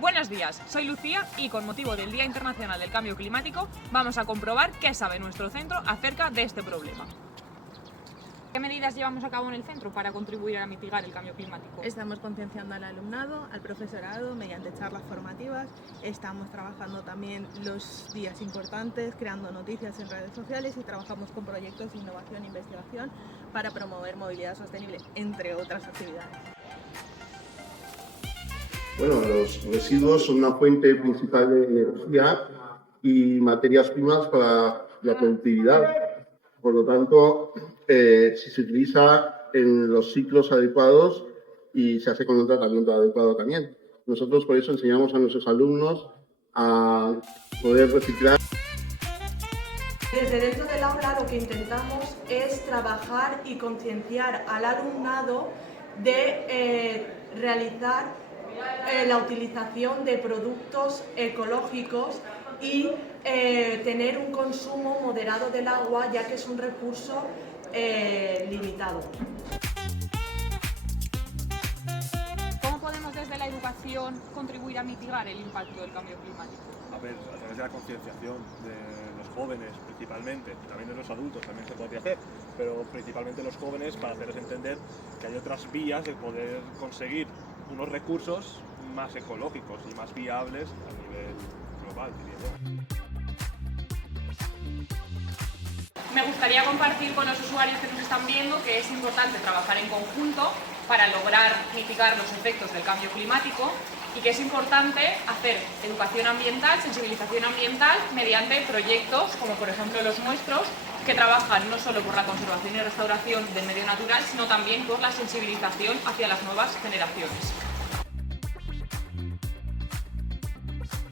Buenos días, soy Lucía y con motivo del Día Internacional del Cambio Climático vamos a comprobar qué sabe nuestro centro acerca de este problema. ¿Qué medidas llevamos a cabo en el centro para contribuir a mitigar el cambio climático? Estamos concienciando al alumnado, al profesorado, mediante charlas formativas. Estamos trabajando también los días importantes, creando noticias en redes sociales y trabajamos con proyectos de innovación e investigación para promover movilidad sostenible, entre otras actividades. Bueno, los residuos son una fuente principal de energía y materias primas para la productividad. Por lo tanto, si se utiliza en los ciclos adecuados y se hace con un tratamiento adecuado también. Nosotros por eso enseñamos a nuestros alumnos a poder reciclar. Desde dentro del aula lo que intentamos es trabajar y concienciar al alumnado de realizar la utilización de productos ecológicos y tener un consumo moderado del agua, ya que es un recurso limitado. ¿Cómo podemos desde la educación contribuir a mitigar el impacto del cambio climático? A través de la concienciación de los jóvenes principalmente, también de los adultos también se podría hacer, pero principalmente los jóvenes para hacerles entender que hay otras vías de poder conseguir unos recursos más ecológicos y más viables a nivel global, diría yo. Me gustaría compartir con los usuarios que nos están viendo que es importante trabajar en conjunto para lograr mitigar los efectos del cambio climático y que es importante hacer educación ambiental, sensibilización ambiental mediante proyectos como por ejemplo los nuestros, que trabajan no solo por la conservación y restauración del medio natural, sino también por la sensibilización hacia las nuevas generaciones.